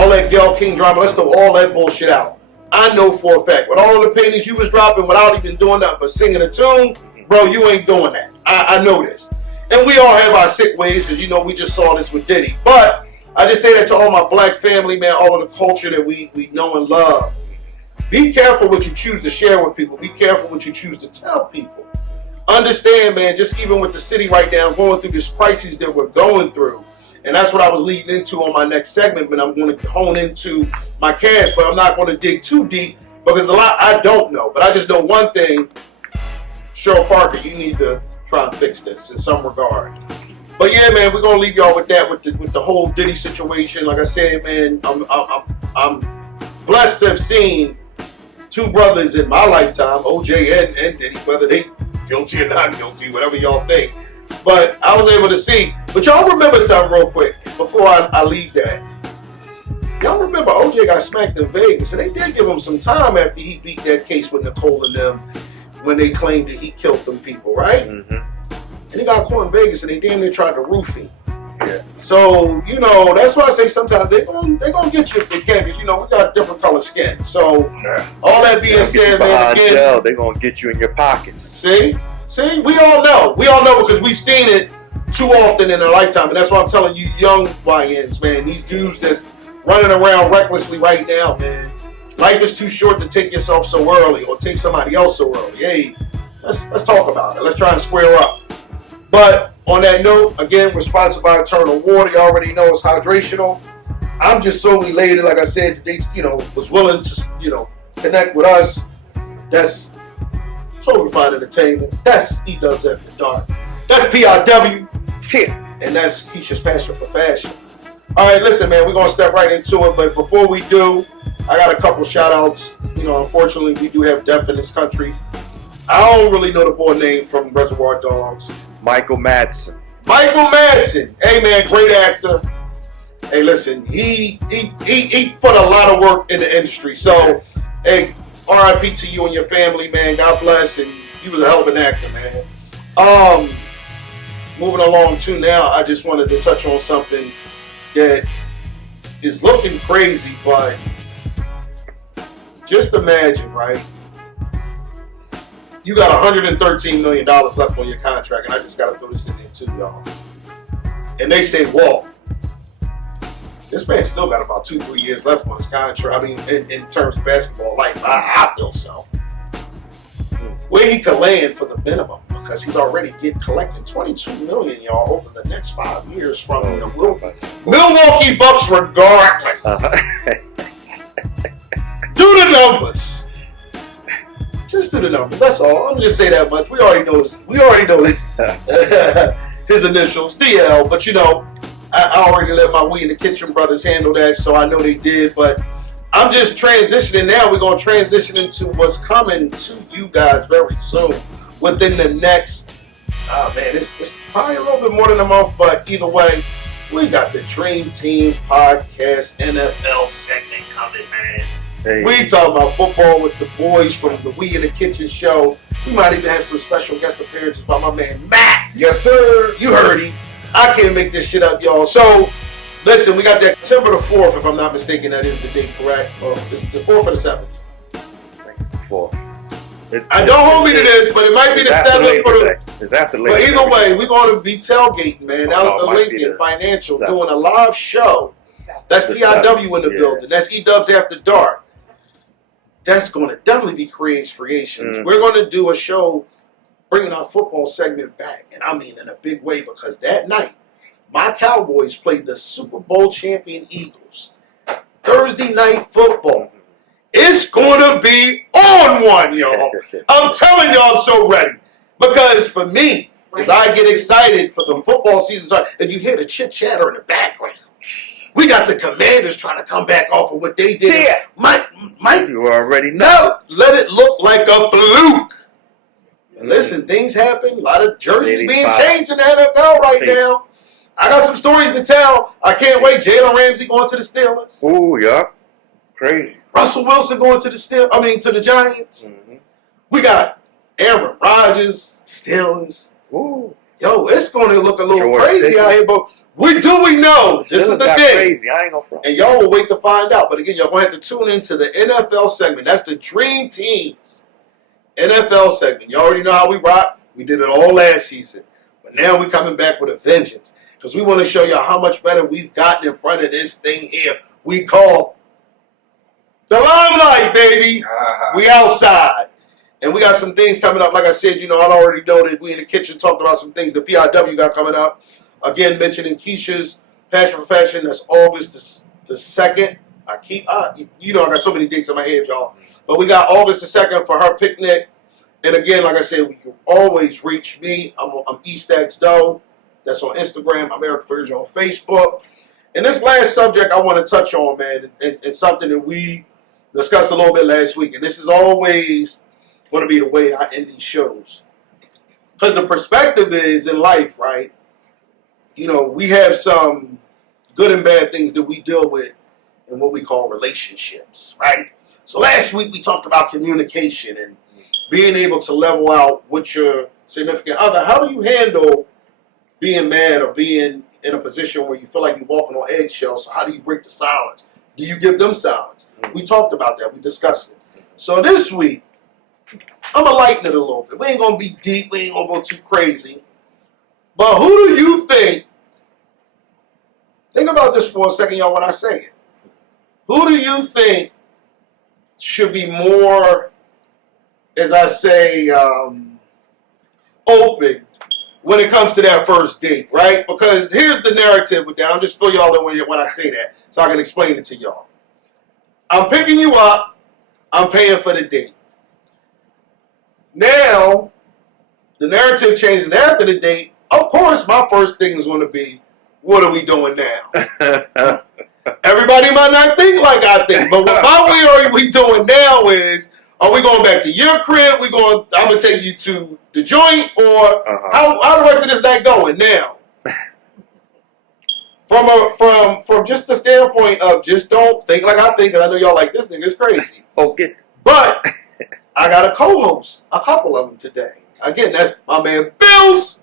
all that Gayle King drama, let's throw all that bullshit out. I know for a fact, with all the paintings you was dropping without even doing nothing but singing a tune, bro, you ain't doing that. I know this. And we all have our sick ways, because, you know, we just saw this with Diddy. But I just say that to all my black family, man, all of the culture that we know and love. Be careful what you choose to share with people. Be careful what you choose to tell people. Understand, man, just even with the city right now, going through this crisis that we're going through, and that's what I was leading into on my next segment, but I'm going to hone into my cash, but I'm not going to dig too deep because a lot I don't know. But I just know one thing, Cheryl Parker, you need to try and fix this in some regard. But yeah, man, we're going to leave y'all with that, with the whole Diddy situation. Like I said, man, I'm blessed to have seen two brothers in my lifetime, OJ and Diddy, whether they guilty or not guilty, whatever y'all think. But I was able to see. But y'all remember something real quick before I leave that. Y'all remember OJ got smacked in Vegas, and they did give him some time after he beat that case with Nicole and them when they claimed that he killed them people, right? Mm-hmm. And he got caught in Vegas, and they damn near tried to roof him. Yeah. So, you know, that's why I say sometimes they're gonna get you if they can, because, you know, we got different color skin. So, all that being said, man, again, they're gonna get you in your pockets. See, we all know. We all know because we've seen it too often in our lifetime. And that's why I'm telling you, young YNs, man, these dudes that's running around recklessly right now, man. Life is too short to take yourself so early or take somebody else so early. Hey, let's talk about it. Let's try and square up. But on that note, again, we're sponsored by Eternal Water. You already know it's hydrational. I'm just so elated, like I said, they, you know, was willing to, you know, connect with us. That's Totally Fine Entertainment. That's E-Dubs After Dark. That's PRW. And that's Keisha's Passion for Fashion. All right, listen, man, we're going to step right into it. But before we do, I got a couple shout-outs. You know, unfortunately, we do have death in this country. I don't really know the boy name from Reservoir Dogs. Michael Madsen. Hey, man, great actor. Hey, listen, he put a lot of work in the industry. So, hey, R.I.P. to you and your family, man. God bless. And you was a hell of an actor, man. Moving along to now, I just wanted to touch on something that is looking crazy, but just imagine, right? You got $113 million left on your contract, and I just got to throw this in there too, y'all. And they say walk. This man still got about 2-3 years left on his contract. I mean, in terms of basketball life, I feel so. Where he could land for the minimum, because he's already collecting $22 million, y'all, over the next 5 years from the Milwaukee Bucks, regardless. Do the numbers. Just do the numbers. That's all. I'm gonna just say that much. We already know his initials, DL. But you know, I already let my We in the Kitchen brothers handle that, so I know they did. But I'm just transitioning now. We're gonna transition into what's coming to you guys very soon, within the next. Oh man, it's probably a little bit more than a month. But either way, we got the Dream Team Podcast NFL segment coming, man. Hey. We talking about football with the boys from the We in the Kitchen show. We might even have some special guest appearances by my man Matt. Yes, sir. You heard him. I can't make this shit up, y'all. So, listen, we got that September the 4th, if I'm not mistaken. That is the date, correct? Well, is it the 4th or the 7th? The 4th. I don't hold me to this, but it might be the 7th. It's after Labor Day. But either way, we're going to be tailgating, man, out of the Lincoln Financial, doing a live show. That's PIW in the building. That's E-Dubs After Dark. That's going to definitely be Creates Creations. Mm-hmm. We're going to do a show bringing our football segment back. And I mean in a big way, because that night, my Cowboys played the Super Bowl champion Eagles. Thursday night football. It's going to be on one, y'all. I'm telling y'all I'm so ready. Because for me, as I get excited for the football season, and you hear the chit-chatter in the background. We got the Commanders trying to come back off of what they did. Yeah. Mike, you already know. Let it look like a fluke. And listen, things happen. A lot of jerseys being changed in the NFL right now. I got some stories to tell. I can't wait. Jalen Ramsey going to the Steelers. Ooh, yeah. Crazy. Russell Wilson going to the to the Giants. Mm-hmm. We got Aaron Rodgers, Steelers. Ooh. Yo, it's going to look a little crazy out here, but We know. This is the got thing. Crazy. I ain't gonna front. And y'all will wait to find out. But again, y'all going to have to tune into the NFL segment. That's the Dream Teams NFL segment. You already know how we rock. We did it all last season. But now we're coming back with a vengeance. Because we want to show y'all how much better we've gotten in front of this thing here we call the limelight, baby. We outside. And we got some things coming up. Like I said, I already know that we in the kitchen talked about some things the PIW got coming up. Again, mentioning Keisha's Passion for Fashion. That's August the 2nd. I got so many dates in my head, y'all. But we got August the 2nd for her picnic. And again, like I said, we can always reach me. I'm Eastax Doe. That's on Instagram. I'm Eric Frazier on Facebook. And this last subject I want to touch on, man, and something that we discussed a little bit last week. And this is always going to be the way I end these shows. Because the perspective is in life, right? We have some good and bad things that we deal with in what we call relationships, right? So last week we talked about communication and being able to level out with your significant other. How do you handle being mad or being in a position where you feel like you're walking on eggshells? So how do you break the silence? Do you give them silence? We talked about that. We discussed it. So this week, I'm going to lighten it a little bit. We ain't going to be deep. We ain't going to go too crazy. But who do you think about this for a second, y'all, when I say it. Who do you think should be more, as I say, open when it comes to that first date, right? Because here's the narrative with that. I'll just fill y'all in when I say that so I can explain it to y'all. I'm picking you up. I'm paying for the date. Now, the narrative changes after the date. Of course, my first thing is going to be, what are we doing now? Everybody might not think like I think, but what are we doing now is, are we going back to your crib? I'm going to take you to the joint, or how the rest of this night going now? From just the standpoint of just don't think like I think, because I know y'all like this nigga's crazy. Okay. But I got a co-host, a couple of them today. Again, that's my man Bills,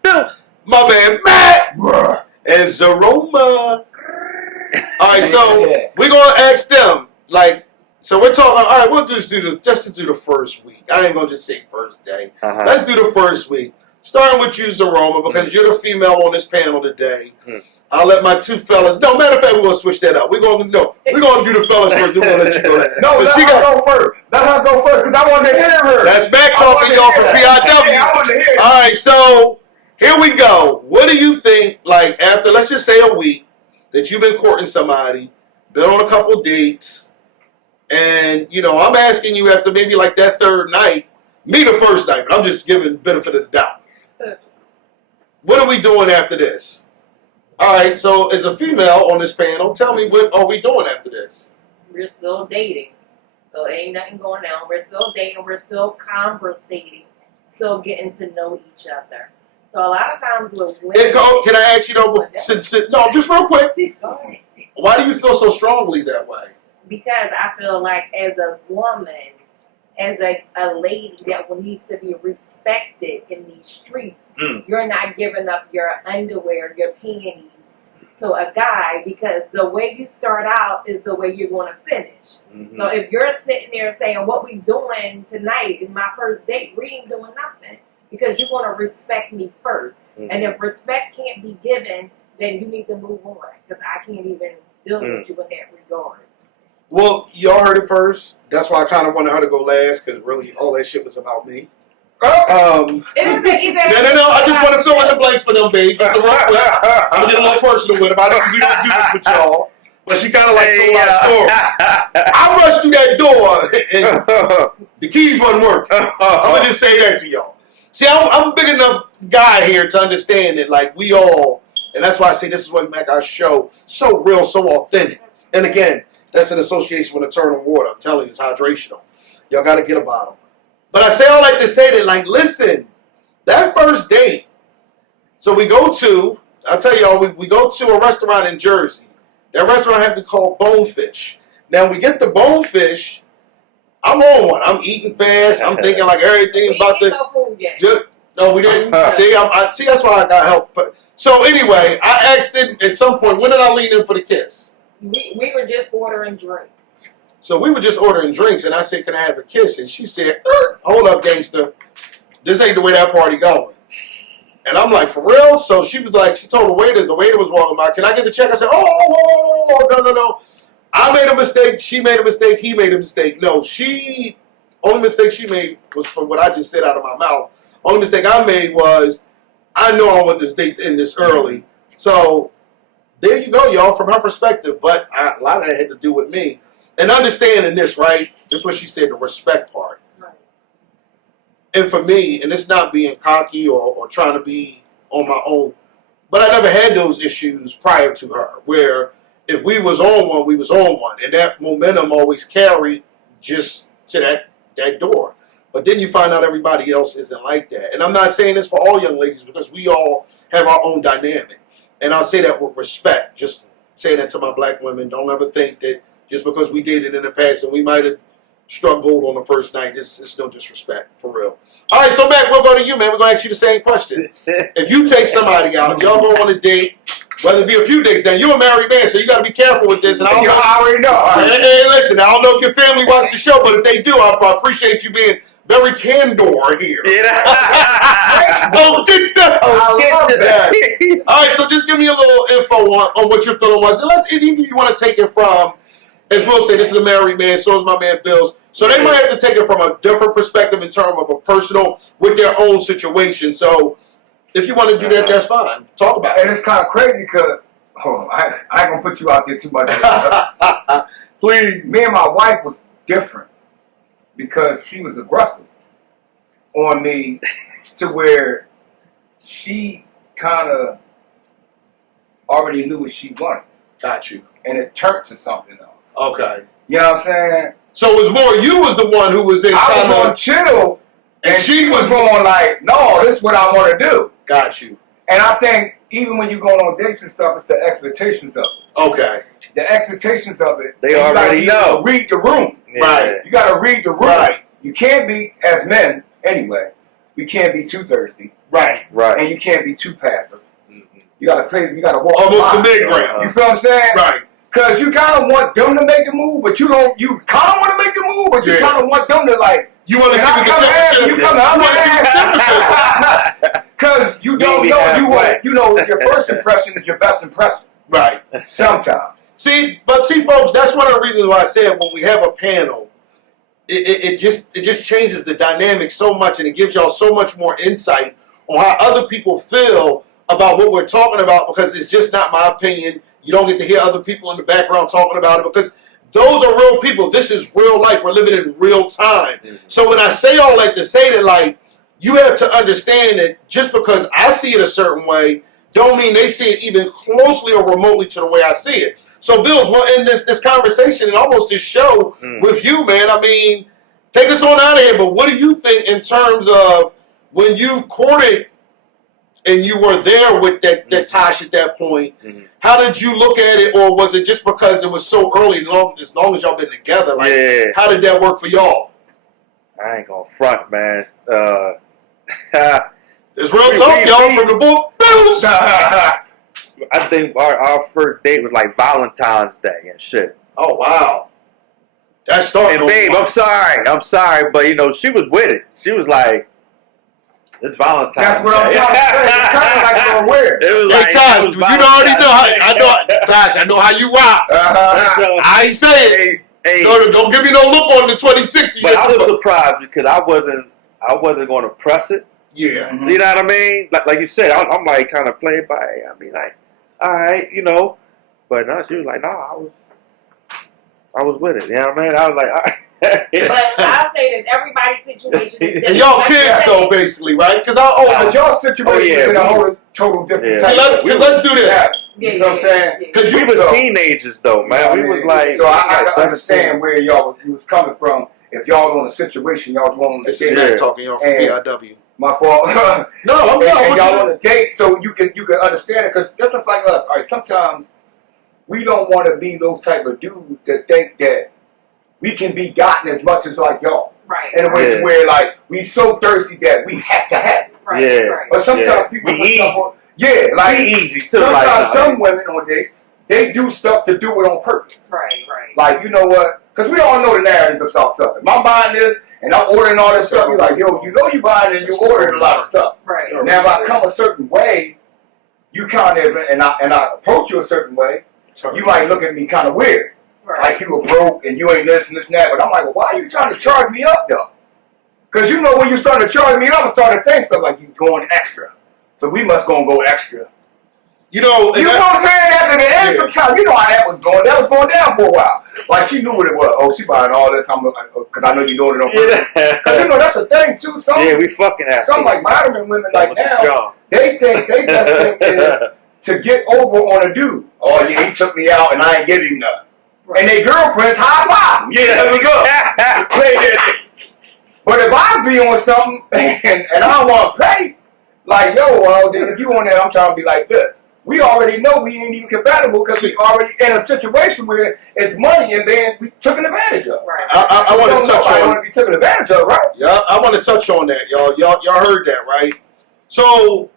my man Matt, and Zaroma. All right, so we're gonna ask them, so we're talking. All right, we'll just do the first week. I ain't gonna just say first day. Let's do the first week, starting with you, Zaroma, because you're the female on this panel today. I'll let my two fellas. No, matter of fact, we're gonna switch that up. We're gonna do the fellas first. Then we're gonna let you go. No, let her go first. Let her go first because I want to hear her. That's back talking, y'all, from PIW. I want to hear it. All right, so here we go. What do you think? After, let's just say, a week that you've been courting somebody, been on a couple dates, and I'm asking you after maybe that third night, me the first night, but I'm just giving benefit of the doubt. What are we doing after this? All right, so as a female on this panel, tell me, what are we doing after this? We're still dating. So ain't nothing going on. We're still dating. We're still conversating. Still getting to know each other. So a lot of times with women... Can I ask you, though, no, just real quick. Go ahead. Why do you feel so strongly that way? Because I feel like as a woman, as a lady that needs to be respected in these streets, you're not giving up your underwear, your panties to a guy, because the way you start out is the way you're going to finish. So if you're sitting there saying, what we doing tonight is my first date, we ain't doing nothing, because you want to respect me first. And if respect can't be given, then you need to move on, because I can't even deal with you in that regard. Well, y'all heard it first. That's why I kind of wanted her to go last, because really all that shit was about me. It isn't even. No. I just want to fill in the blanks for them, babes. I'm gonna get a little personal with them. I don't usually do this with y'all, but she kind of told my story. I rushed through that door, and the keys wasn't working. I'm gonna just say that to y'all. See, I'm a big enough guy here to understand that, we all, and that's why I say this is what make our show so real, so authentic. And again, that's an association with Eternal Water. I'm telling you, it's hydrational. Y'all got to get a bottle. But I say all that to say that, listen, that first date. So we go to, I'll tell y'all, we go to a restaurant in Jersey. That restaurant had to call Bonefish. Now, we get the Bonefish. I'm on one. I'm eating fast. I'm thinking everything about the. No food yet. No, we didn't. See, that's why I got help. So anyway, I asked him at some point, when did I lean in for the kiss? We were just ordering drinks. So we were just ordering drinks, and I said, can I have a kiss? And she said, hold up, gangster. This ain't the way that party going. And I'm like, for real? So she was like, she told the waiter was walking by, can I get the check? I said, no. I made a mistake, she made a mistake, he made a mistake. No, only mistake she made was from what I just said out of my mouth. Only mistake I made was, I know I want this date to end this early. So there you go, y'all, from her perspective. But a lot of that had to do with me. And understanding this, right? Just what she said, the respect part. Right. And for me, and it's not being cocky or trying to be on my own, but I never had those issues prior to her, where if we was on one, we was on one. And that momentum always carried just to that door. But then you find out everybody else isn't like that. And I'm not saying this for all young ladies, because we all have our own dynamic. And I'll say that with respect. Just say that to my black women. Don't ever think that just because we dated in the past and we might have struck gold on the first night, it's no disrespect, for real. All right, so Mac, we'll go to you, man. We're going to ask you the same question. If you take somebody out, y'all go on a date, whether it be a few days, now you're a married man, so you got to be careful with this. And You already know. Hey, listen, I don't know if your family watches the show, but if they do, I appreciate you being very candor here. Get that. All right, so just give me a little info on what your feeling was. And even if you want to take it from, as we'll say, this is a married man, so is my man Bills. So they might have to take it from a different perspective in terms of a personal, with their own situation. So if you want to do that, that's fine. Talk about And it. it's kind of crazy because, I ain't going to put you out there too much. Please. Me and my wife was different because she was aggressive on me to where she kind of already knew what she wanted. Got you. And it turned to something else. Okay. You know what I'm saying? So it was more you was the one who was in I kind was on of, chill, and and she was going like, no, this is what I want to do. got you. And I think even when you're going on dates and stuff, it's the expectations of it. Okay. The expectations of it. They you already gotta know. Read the room. Right. You got to read the room. Right. You can't be, as men anyway, we can't be too thirsty. Right. Right. And you can't be too passive. You got to play, you got to walk Almost the line. mid-ground. You feel what I'm saying? Right. Because you kind of want them to make the move, but you kind of want to make the move, but you Yeah. kind of want them to like, You want to see and I what the come after temperature you come You wanna see what the temperature is. because you don't Meet me know halfway. you know your first impression is your best impression. Right. Sometimes. See, folks, that's one of the reasons why I said when we have a panel, it just changes the dynamic so much, and it gives y'all so much more insight on how other people feel about what we're talking about, because it's just not my opinion. You don't get to hear other people in the background talking about it, because those are real people. This is real life. We're living in real time. Mhm. So when I say all that to say that, like, you have to understand that just because I see it a certain way, don't mean they see it even closely or remotely to the way I see it. So, Bills, we'll end this conversation and almost this show with you, man. I mean, take us on out of here, but what do you think in terms of when you've courted and you were there with that Tosh at that point, how did you look at it, or was it just because it was so early, as long as y'all been together? Like, Yeah. how did that work for y'all? I ain't gonna front, man. It's real We- talk, we- y'all, we- from the book, Bills. I think our first date was like Valentine's Day and shit. Oh, wow. That's starting. And babe, I'm sorry, but you know, she was with it. She was like, it's Valentine's That's what I'm Day. trying to say. It's kind of like you're aware. It was Hey, like, Tosh, it was you already know Valentine's Day. Tosh, I know how you rock. I ain't saying. Hey, Don't give me no look on the 26th. but I was surprised because I wasn't going to press it. Yeah. Mhm. You know what I mean? Like you said, I'm like kind of playing by. I mean, like, all right, you know. But no, she was like, no, I was with it. You know what I mean? I was like, all right. But I'll say this: everybody's situation is different. And y'all Like kids, you though, said, basically, right? Because But your situation Oh, yeah, is in a we- whole total different Yeah. See, type. let's do this. Yeah, You know what I'm saying? yeah. Because we you was so- teenagers though, man. We was like, so I like can 17. understand where you was coming from. If y'all on a situation, y'all going on a This is date. Yeah. Matt talking, y'all, from And- PIW. My fault. No, I'm and not. y'all on a date, so you can understand it, because that's just like us. All right, sometimes we don't want to be those type of dudes that think that we can be gotten as much as like y'all. Right. In a way Yeah. where like we so thirsty that we have to have it. Right. Yeah. Right. But sometimes Yeah. people We put eat. stuff on, Yeah, like be easy too. sometimes Like, some women on dates, they do stuff to do it on purpose. Right. Like, you know what? Because we all know the narratives of South Southern. If I'm buying this and I'm ordering all this stuff, you're like, yo, you know you buying it and you ordering a lot of stuff. Right. Now, if I come a certain way, you kind of, and I approach you a certain way, you might look at me kind of weird. Right. Like you were broke and you ain't this and this and that. But I'm like, well, why are you trying to charge me up, though? Because you know when you start to charge me up, I start to think stuff like you going extra. So we must go extra. You know, You know what I'm saying? After the end, sometimes you know how that was going. That was going down for a while. Like she knew what it was. Oh, she buying all this. I'm because I know you're doing it on purpose. Because you know that's the thing too. Some we fucking have some like modern women like now, they think they best thing is to get over on a dude. Oh yeah, he took me out and I ain't getting him none. Right. And they girlfriends high five. Yeah, there we go. Play that. But if I be on something and I don't want to pay, like yo, well then if you on that, I'm trying to be like this. We already know we ain't even compatible because we already in a situation where it's money and then we took advantage of. Right. I want to touch I on. want to be taken advantage of, right? Yeah, I want to touch on that, y'all. Y'all heard that, right? So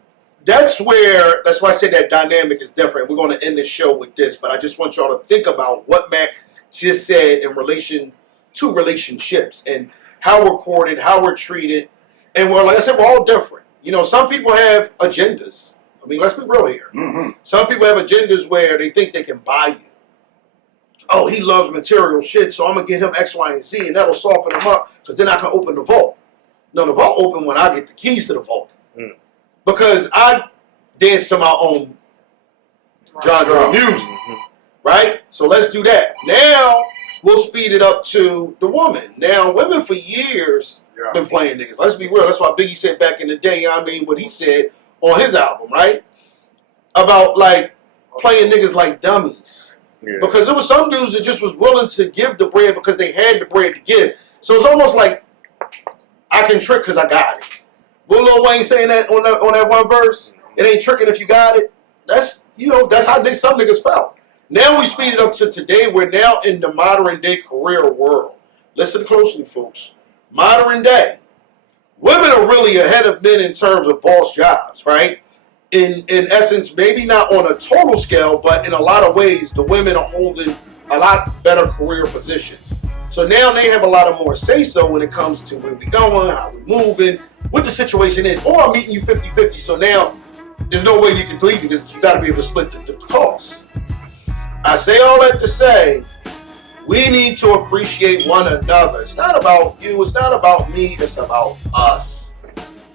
that's why I said that dynamic is different. We're going to end this show with this, but I just want y'all to think about what Mac just said in relation to relationships and how we're courted, how we're treated, and like I said, we're all different. You know, some people have agendas. I mean, let's be real here. Mm-hmm. Some people have agendas where they think they can buy you. Oh, he loves material shit, so I'm going to get him X, Y, and Z, and that'll soften him up because then I can open the vault. No, the vault open when I get the keys to the vault. Mm. Because I dance to my own genre music, right? So let's do that. Now, we'll speed it up to the woman. Now, women for years been playing niggas. Let's be real. That's why Biggie said back in the day, I mean, what he said on his album, right? About, like, playing niggas like dummies. Yeah. Because there was some dudes that just was willing to give the bread because they had the bread to give. So it's almost like, I can trick because I got it. Will Lil Wayne saying that on that one verse? It ain't tricking if you got it. That's, you know, that's how some niggas felt. Now we speed it up to today. We're now in the modern day career world. Listen closely, folks. Modern day. Women are really ahead of men in terms of boss jobs, right? In essence, maybe not on a total scale, but in a lot of ways, the women are holding a lot better career positions. So now they have a lot of more say-so when it comes to where we going, how we moving, what the situation is. Or I'm meeting you 50-50, so now there's no way you can leave because you got to be able to split the cost. I say all that to say, we need to appreciate one another. It's not about you, it's not about me, it's about us.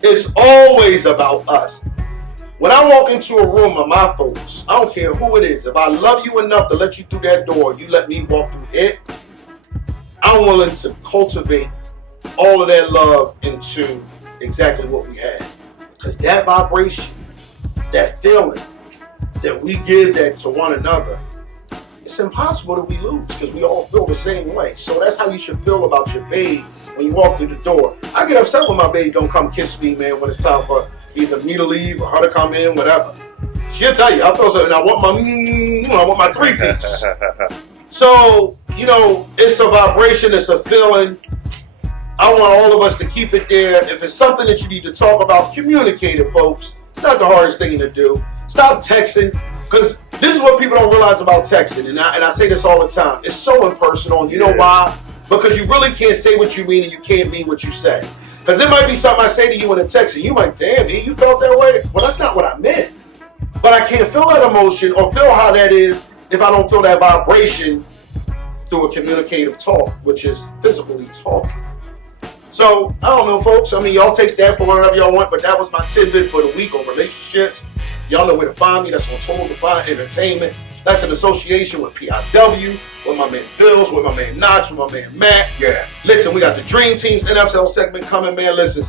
It's always about us. When I walk into a room of my folks, I don't care who it is, if I love you enough to let you through that door, you let me walk through it, I'm willing to cultivate all of that love into exactly what we have. Because that vibration, that feeling that we give that to one another, it's impossible that we lose because we all feel the same way. So that's how you should feel about your babe when you walk through the door. I get upset when my babe don't come kiss me, man, when it's time for either me to leave or her to come in, whatever. She'll tell you, I feel something, I want my 3-piece. So, you know, it's a vibration, it's a feeling. I want all of us to keep it there. If it's something that you need to talk about, communicate it, folks. It's not the hardest thing to do. Stop texting, because this is what people don't realize about texting, and I say this all the time. It's so impersonal, and you know why? Because you really can't say what you mean, and you can't mean what you say. Because it might be something I say to you in a text, and you might, damn, you felt that way? Well, that's not what I meant. But I can't feel that emotion or feel how that is if I don't feel that vibration through a communicative talk, which is physically talking. So, I don't know, folks. I mean, y'all take that for whatever y'all want, but that was my tidbit for the week on relationships. Y'all know where to find me. That's on Total Divine Entertainment. That's an association with PIW, with my man Bills, with my man Knox, with my man Matt. Yeah. Listen, we got the Dream Teams NFL segment coming, man. Listen,